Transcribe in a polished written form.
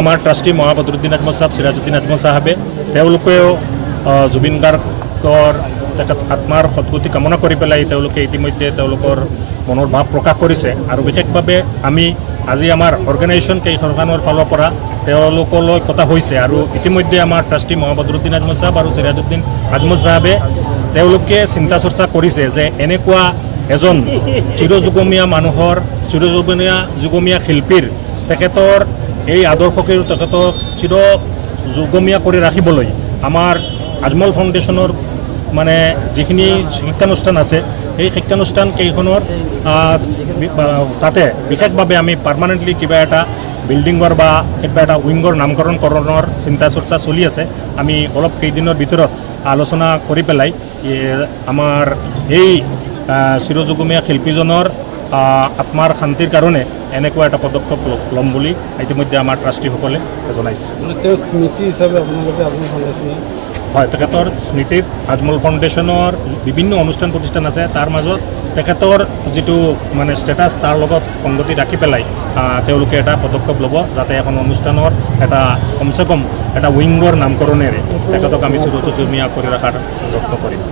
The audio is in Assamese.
আমাৰ ট্ৰাষ্টি মহাবদৰুদ্দিন আজমল সাহেব সিৰাজউদ্দিন আজমল সাহেবে তেওঁলোকেও জুবিন গাৰ্গৰ তেখেত আত্মাৰ সদ্গতি কামনা কৰি পেলাই তেওঁলোকে ইতিমধ্যে তেওঁলোকৰ মনৰ ভাৱ প্ৰকাশ কৰিছে আৰু বিশেষভাৱে আমি আজি আমাৰ অৰ্গেনাইজেশ্যন কেইখনৰ ফালৰ পৰা তেওঁলোকলৈ কথা হৈছে আৰু ইতিমধ্যে আমাৰ ট্ৰাষ্টি মহাবদৰুদ্দিন আজমল সাহেব আৰু সিৰাজউদ্দিন আজমল সাহেবে তেওঁলোকে চিন্তা চৰ্চা কৰিছে যে এনেকুৱা এজন চিৰযুগমীয়া মানুহৰ চিৰযুগমীয়া শিল্পীৰ তেখেতৰ এই আদৰ্শকে তেখেতক চিৰযুগমীয়া কৰি ৰাখিবলৈ আমাৰ আজমল ফাউণ্ডেশ্যনৰ মানে যিখিনি শিক্ষানুষ্ঠান আছে সেই শিক্ষানুষ্ঠান কেইখনৰ তাতে বিশেষভাৱে আমি পাৰ্মানেণ্টলি কিবা এটা বিল্ডিঙৰ বা কিবা এটা উইংৰ নামকৰণৰ চিন্তা চৰ্চা চলি আছে আমি অলপ কেইদিনৰ ভিতৰত আলোচনা কৰি পেলাই আমাৰ এই চিৰযুগমীয়া শিল্পীজনৰ আত্মাৰ শান্তিৰ কাৰণে এনেকুৱা এটা পদক্ষেপ ল'ম বুলি ইতিমধ্যে আমাৰ ট্ৰাষ্টিসকলে জনাইছে স্মৃতি হিচাপে আপোনালোকে হয় তেখেতৰ স্মৃতিত আজমল ফাউণ্ডেশ্যনৰ বিভিন্ন অনুষ্ঠান প্ৰতিষ্ঠান আছে তাৰ মাজত তেখেতৰ যিটো মানে ষ্টেটাছ তাৰ লগত সংগতি ৰাখি পেলাই তেওঁলোকে এটা পদক্ষেপ ল'ব যাতে এখন অনুষ্ঠানৰ এটা কমচে কম এটা উইংৰ নামকৰণেৰে তেখেতক আমি চিৰযুগমীয়া কৰি ৰখাৰ যত্ন কৰিম